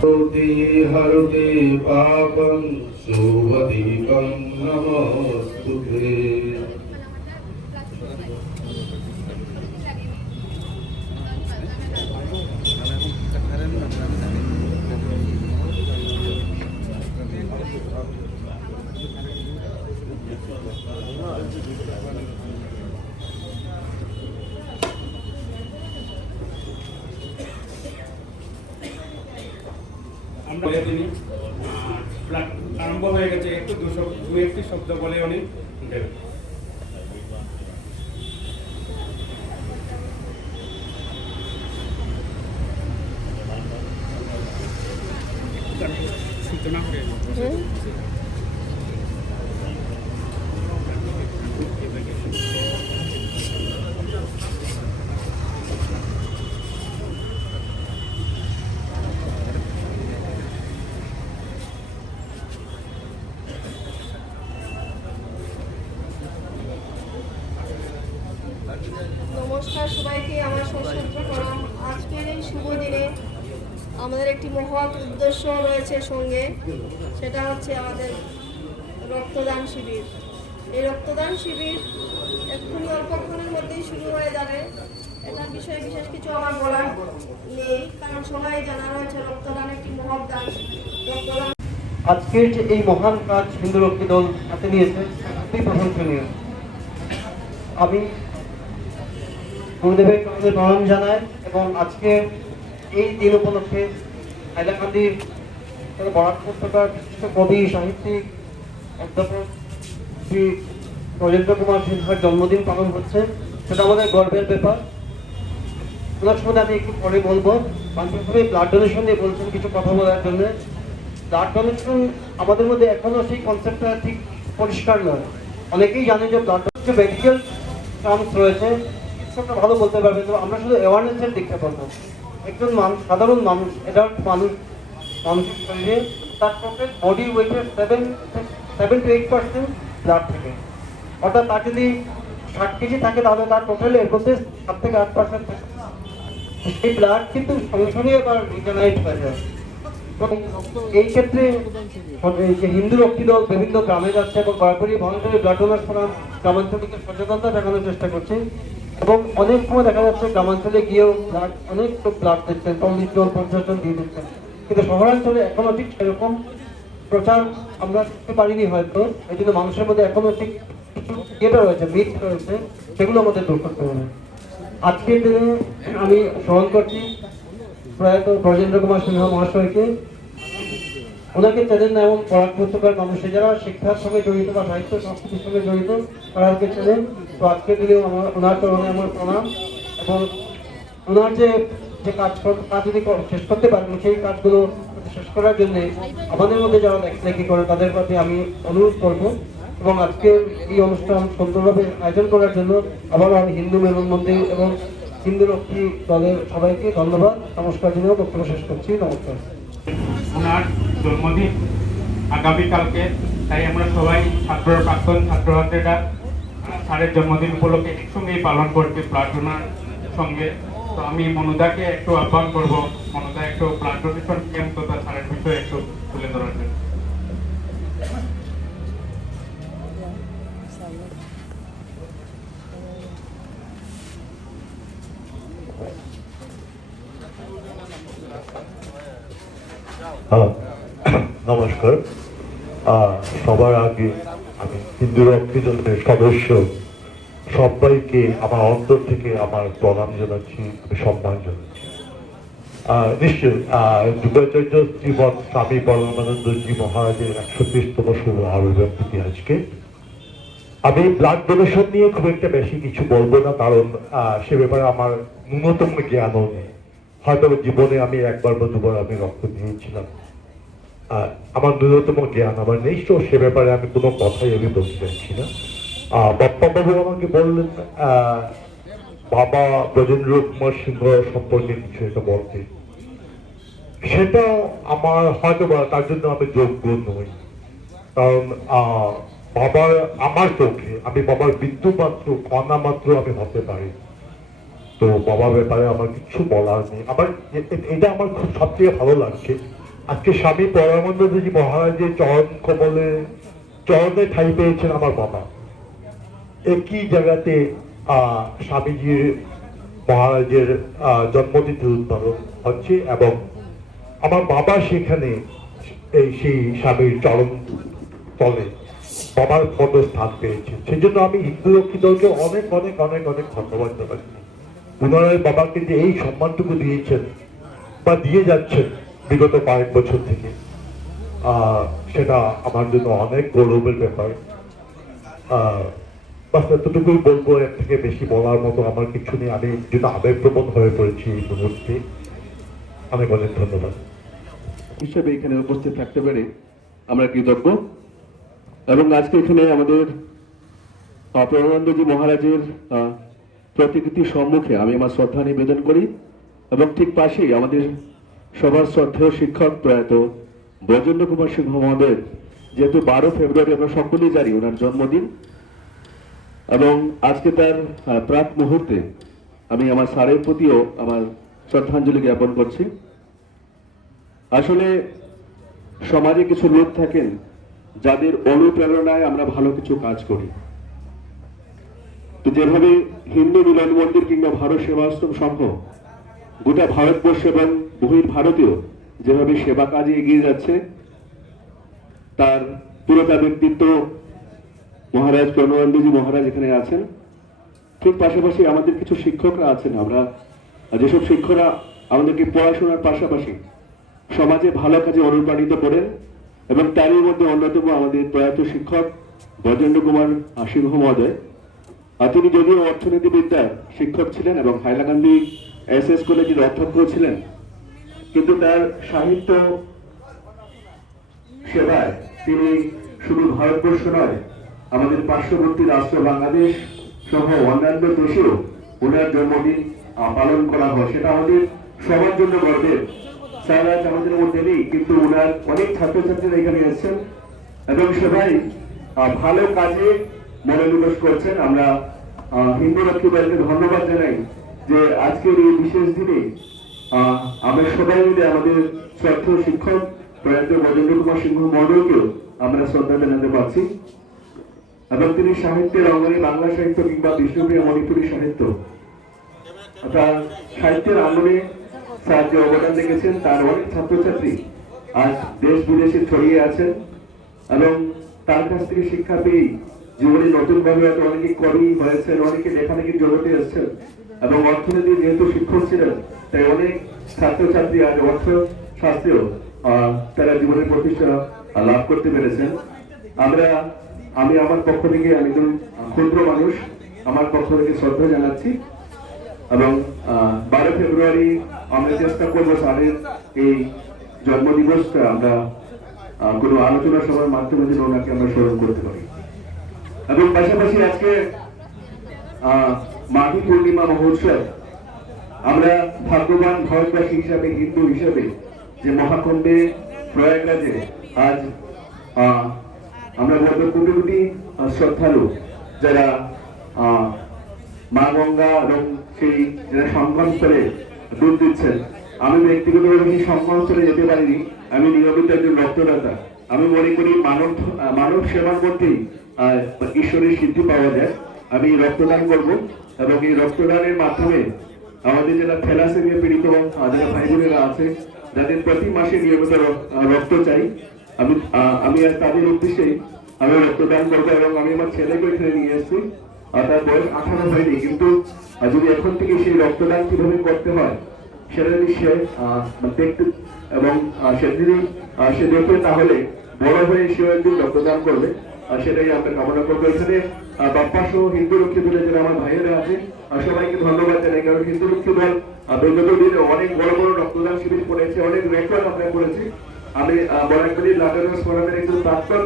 हरति हरुति पापं शुभदीपं नमोऽस्तु আমরা তিনি আরম্ভ হয়ে গেছে একটু দু শব- দু একটি শব্দ বলে উনি দেবেন সূচনা হয়ে গেছে। নমস্কার সবাইকে আমার সশ্রদ্ধ প্রণাম আজকের এই শুভ দিনে আমাদের একটি মহৎ উদ্দেশ্য রয়েছে সঙ্গে, সেটা হচ্ছে আমাদের রক্তদান শিবির। এই রক্তদান শিবির এক্ষুনি অল্পক্ষণের মধ্যেই শুরু হয়ে যাবে। এটার বিষয়ে বিশেষ কিছু আমার বলার নেই, কারণ সবাই জানা রয়েছে রক্তদান একটি মহৎ দান। রক্তদান আজকের যে এই মহান কাজ হিন্দু রক্ষী দল হাতে নিয়েছে খুবই প্রশংসনীয়। আমি গুরুদেবের কাছে প্রণাম জানাই এবং আজকে এই দিন উপলক্ষে হাইলাকান্দির বরাক উপত্যকার বিশিষ্ট কবি, সাহিত্যিক, অধ্যাপক শ্রী ব্রজেন্দ্র কুমার সিনহার জন্মদিন পালন হচ্ছে। সেটা আমাদের গর্বের ব্যাপার। ওনার সঙ্গে আমি একটু পরে বলব। প্রথমে ব্লাড ডোনেশন নিয়ে বলছেন কিছু কথা বলার জন্য। ব্লাড ডোনেশন আমাদের মধ্যে এখনও সেই কনসেপ্টটা ঠিক পরিষ্কার নয়। অনেকেই জানে যে ব্লাড ডোনেশন মেডিকেল টার্মস রয়েছে। চিকিৎসকরা ভালো বলতে পারবে, তো আমরা শুধু অ্যাওয়ারনেসের দিকটা বলব। একজন মানুষ সাধারণ মানুষ অ্যাডাল্ট মানুষ মানসিক শরীরে তার টোটাল বডি ওয়েটের seven seven two eight percent blood থাকে। অর্থাৎ তার যদি ষাট কেজি থাকে, তাহলে তার টোটাল এর সাত থেকে আট পার্সেন্ট থাকে। সেই ব্লাড কিন্তু সংসদীয় বা রিজেনারেট হয়ে যায়। এই ক্ষেত্রে যে হিন্দু রক্ষী দল বিভিন্ন গ্রামে যাচ্ছে এবং কয়েকটি ভলেন্টারি ব্লাড ডোনার ফোরাম গ্রামাঞ্চলিক সচেতনতা দেখানোর চেষ্টা করছে। এবং অনেক সময় দেখা যাচ্ছে গ্রামাঞ্চলে গিয়েও ব্লাড অনেক লোক ব্লাড দিচ্ছেন চল্লিশ জন পঞ্চাশ জন দিয়ে দিচ্ছেন। কিন্তু শহরাঞ্চলে এখনও ঠিক সেরকম প্রচার আমরা করতে পারিনি হয়তো। এই জন্য মানুষের মধ্যে এখনও ঠিক ইয়েটা রয়েছে মিথ রয়েছে, সেগুলো আমাদের দূর করতে হবে। আজকের দিনে আমি স্মরণ করছি প্রয়াত ব্রজেন্দ্র কুমার সিনহা মহাশয়কে। ওনাকে চেনেন না এবং পরাগ পুস্তকার মানুষ যারা শিক্ষার সঙ্গে জড়িত বা সাহিত্য সংস্কৃতির সঙ্গে জড়িত, তারা আজকে চেনেন। তো আজকের দিনেও আমার ওনার চরণে আমার প্রণাম এবং ওনার যে যে কাজ কাজ যদি শেষ করতে পারেন সেই কাজগুলো শেষ করার জন্য আমাদের মধ্যে যারা লেখালেখি করে তাদের প্রতি আমি অনুরোধ করব এবং আজকে এই অনুষ্ঠান সুন্দরভাবে আয়োজন করার জন্য আবারও আমি হিন্দু মেলন মন্দির এবং হিন্দু রক্ষী দলের সবাইকে ধন্যবাদ। নমস্কার জানিয়েও বক্তব্য শেষ করছি। নমস্কার। ওনার জন্মদিন। আগামীকালকে তাই আমরা সবাই ছাত্র প্রাক্তন ছাত্রছাত্রীরা স্যারের জন্মদিন উপলক্ষে একসঙ্গেই পালন করছি প্রার্থনার সঙ্গে। তো আমি মনুদাকে একটু আহ্বান করব। মনুদা একটু ব্লাড ডোনেশন ক্যাম্প তথা স্যারের বিষয়ে একটু তুলে ধরার জন্য। হ্যালো নমস্কার। সবার আগে আমি হিন্দু রক্ষী সদস্য। সবাইকে আমার অন্তর থেকে আমার প্রণাম জানাচ্ছি সম্মান জানাচ্ছি। শ্রীমৎ স্বামী মহারাজের একশো ত্রিশতম শুভ আবির্ভাব আজকে। আমি ব্লাড ডোনেশন নিয়ে খুব একটা বেশি কিছু বলব না, কারণ সে ব্যাপারে আমার ন্যূনতম জ্ঞানও নেই। হয়তো জীবনে আমি একবার বা দুবার আমি রক্ত দিয়েছিলাম। আমার ন্যূনতম জ্ঞান আমার নেই তো সে ব্যাপারে আমি কোনো কথাই আমি বলতে চাইছি না। আহ, আমাকে বললেন বাবা ব্রজেন্দ্র কুমার সিংহ সম্পর্কে কিছু একটা বলতে। সেটা আমার হয়তো তার জন্য আমি যোগ্য নই। কারণ বাবার আমার চোখে আমি বাবার বিন্দু মাত্র কণা মাত্র আমি হতে পারি। তো বাবার ব্যাপারে আমার কিছু বলার নেই। আমার এটা আমার খুব সবথেকে ভালো লাগছে। আজকে স্বামী পরমানন্দজি মহারাজের চরণ কমলে, চরণে ঠাই পেয়েছেন আমার বাবা। একই জায়গাতে স্বামীজির, মহারাজের জন্মতিথি উদ্বোধন হচ্ছে এবং আমার বাবা সেখানে এই সেই স্বামীর চরণ তলে বাবার পদ স্থান পেয়েছে সেই জন্য আমি হিন্দু লক্ষ্মী দলকে অনেক অনেক অনেক অনেক ধন্যবাদ জানাচ্ছি। ওনারা বাবাকে যে এই সম্মানটুকু দিয়েছেন বা দিয়ে যাচ্ছেন বিগত কয়েক বছর থেকে। সেটা আমার জন্য অনেক গৌরবের ব্যাপার। বাস এতটুকুই বলব এর থেকে বেশি বলার মতো আমার কিছু নেই। আমি যেটা আবেগপ্রবণ হয়ে পড়েছি এই মুহূর্তে। অনেক অনেক ধন্যবাদ। হিসেবে এখানে উপস্থিত থাকতে পেরে আমরা কৃতজ্ঞ। এবং আজকে এখানে আমাদের আহ, প্রেমানন্দজি মহারাজের প্রতিকৃতির সম্মুখে আমি আমার শ্রদ্ধা নিবেদন করি। এবং ঠিক পাশেই আমাদের সবার শ্রদ্ধেয় শিক্ষক প্রয়াত বৈজেন্দ্র কুমার সিংহ মহোদয়, যেহেতু বারো ফেব্রুয়ারি আমরা সকলেই জানি ওনার জন্মদিন, এবং আজকে তার প্রাক মুহূর্তে আমি আমার স্যারের প্রতিও আমার শ্রদ্ধাঞ্জলি জ্ঞাপন করছি। আসলে সমাজে কিছু লোক থাকেন যাদের অনুপ্রেরণায় আমরা ভালো কিছু কাজ করি। তো যেভাবে হিন্দু মিলন মন্দির কিংবা ভারত সেবাশ্রম সংঘ গোটা ভারতবর্ষ এবং ভারতীয় যেভাবে সেবা কাজে এগিয়ে যাচ্ছে, তার পুরোটা ব্যক্তিত্ব মহারাজ প্রণবানন্দজি মহারাজ এখানে আছেন। ঠিক পাশাপাশি আমাদের কিছু শিক্ষকরা আছেন। আমরা, যেসব শিক্ষকরা আমাদেরকে পড়াশোনার পাশাপাশি সমাজে ভালো কাজে অনুপ্রাণিত করেন এবং তারই মধ্যে অন্যতম আমাদের প্রয়াত শিক্ষক বজেন্দ্র কুমার সিংহ মহোদয় তিনি যদিও অর্থনীতিবিদ্যার শিক্ষক ছিলেন এবং হাইলাকান্দি এস এস কলেজের অধ্যক্ষ ছিলেন কিন্তু তার সাহিত্য সেবায় তিনি শুধু ভারতবর্ষ নয়, আমাদের পার্শ্ববর্তী রাষ্ট্র বাংলাদেশ সহ অন্যান্য দেশেও ওনার জন্মদিন পালন করা হয়। সেটা আমাদের সবার জন্য গর্বের। স্যার, আজ আমাদের মধ্যে নেই, কিন্তু ওনার অনেক ছাত্রছাত্রীরা এখানে এসেছেন এবং সবাই ভালো কাজে মনোনিবেশ করছেন। আমরা হিন্দু লক্ষ্মী দলকে ধন্যবাদ জানাই যে আজকের এই বিশেষ দিনে আমরা সবাই মিলে আমাদের শ্রদ্ধেয় শিক্ষক প্রয়াত বজেন্দ্র কুমার সিংহ মহোদয়কেও আমরা শ্রদ্ধা জানাতে পারছি। এবং তিনি সাহিত্যের অঙ্গনে বাংলা সাহিত্য কিংবা বিষ্ণুপ্রিয় মণিপুরী সাহিত্য তার সাহিত্যের আঙ্গনে স্যার যে অবদান রেখেছেন, তার অনেক ছাত্রছাত্রী আজ দেশ বিদেশে ছড়িয়ে আছেন এবং তার কাছ থেকে শিক্ষা পেয়েই জীবনে নতুন ভাবে হয়তো অনেকে কবি হয়েছেন, অনেকে লেখালেখির জগতে এসেছেন এবং অর্থনীতি যেহেতু শিক্ষক ছিলেন তাই অনেক ছাত্রছাত্রী আজ অর্থ শাস্ত্রেও তারা জীবনের প্রতিষ্ঠা লাভ করতে পেরেছেন। আমরা, আমি আমার পক্ষ থেকে, আমি একজন ক্ষুদ্র মানুষ, আমার পক্ষ থেকে শ্রদ্ধা জানাচ্ছি। এবং বারো ফেব্রুয়ারি আমরা চেষ্টা করব স্যারের এই জন্মদিবসটা আমরা কোনো আলোচনা সভার মাধ্যমে যেন ওনাকে আমরা স্মরণ করতে পারি। এবং পাশাপাশি আজকে মাঘী পূর্ণিমা মহোৎসব আমরা ভাগ্যবান ভারতবাসী হিসাবে, হিন্দু হিসাবে যে মহাকুম্ভে প্রয়াগরাজে আজ আমরা বলব কোটি কোটি শ্রদ্ধালু যারা মা গঙ্গা এবং সেই যারা সংগমস্থলে দুধ দিচ্ছেন। আমি ব্যক্তিগতভাবে সেই সংগমস্থলে যেতে পারিনি। আমি নিয়মিত একজন রক্তদাতা। আমি মনে করি মানব মানব সেবার মধ্যেই ঈশ্বরের সিদ্ধি পাওয়া যায়। আমি রক্তদান করব এবং এই রক্তদানের মাধ্যমে আমাদের যারা থ্যালাসেমিয়া পীড়িত যারা ভাই বোনেরা আছে যাদের প্রতি মাসে নিয়মিত রক্ত চাই। আমি আমি আর তাদের উদ্দেশ্যেই আমি রক্তদান করব এবং আমি আমার ছেলেকে এখানে নিয়ে এসেছি। তার বয়স আঠারো হয়নি, কিন্তু যদি এখন থেকে সেই রক্তদান কীভাবে করতে হয়, সেটা যদি সে দেখতে এবং সে যদি সে দেখে, তাহলে বড় হয়ে সেও একদিন রক্তদান করবে। সেটাই আমরা কামনা করব এখানে। বাপ্পা সহ হিন্দু রক্ষী দলের যারা আমার ভাইয়েরা আছে সবাইকে ধন্যবাদ জানাই কারণ হিন্দু রক্ষী দল বিগত দিনে অনেক বড় বড় রক্তদান শিবির করেছে অনেক রেকর্ড আমরা করেছি। আমি বরাকবাড়ি লাগানোর ফোরামের একজন প্রাক্তন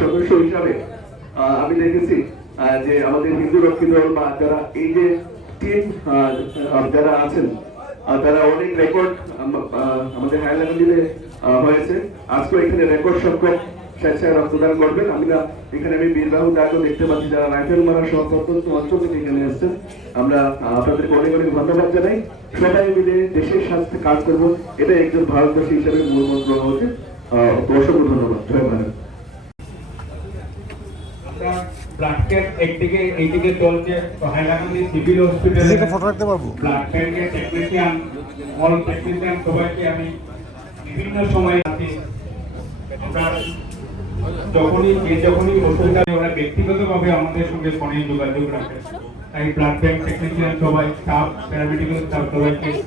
সদস্য হিসাবে আমি দেখেছি যে আমাদের হিন্দু রক্ষী দল বা যারা এই যে টিম যারা আছেন তারা অনেক রেকর্ড আমাদের হাইলাকান্দিতে আহ, হয়েছে। আজকেও এখানে রেকর্ড সংখ্যক স্বেচ্ছায় রক্তদান করবেন। আমি না এখানে আমি বীরবাহু দাগও দেখতে পাচ্ছি যারা রাইফেল মারা সহ প্রত্যন্ত অঞ্চল থেকে এখানে এসেছেন। আমরা আপনাদেরকে অনেক অনেক ধন্যবাদ জানাই। সবাই মিলে দেশের স্বার্থে কাজ করব এটা একজন ভারতবাসী হিসেবে মূল মন্ত্র তো অসংখ্য ধন্যবাদ। জয় ভারত ব্লাড ক্যাম্প একদিকে এইদিকে চলছে। হাইলাকান্দি সিভিল হসপিটালে ফটো রাখতে পারব? ব্লাড ব্যাংকের টেকনিশিয়ান অল টেকনিশিয়ান সবাইকে আমি বিভিন্ন সময় আছি। আমরা যখনই, যে যখনই অসুবিধা কাজে, ওরা ব্যক্তিগতভাবে আমাদের সঙ্গে ফোনে যোগাযোগ রাখে। তাই ব্লাড ব্যাংক টেকনিশিয়ান সবাই স্টাফ প্যারামেডিক্যাল স্টাফ সবাইকে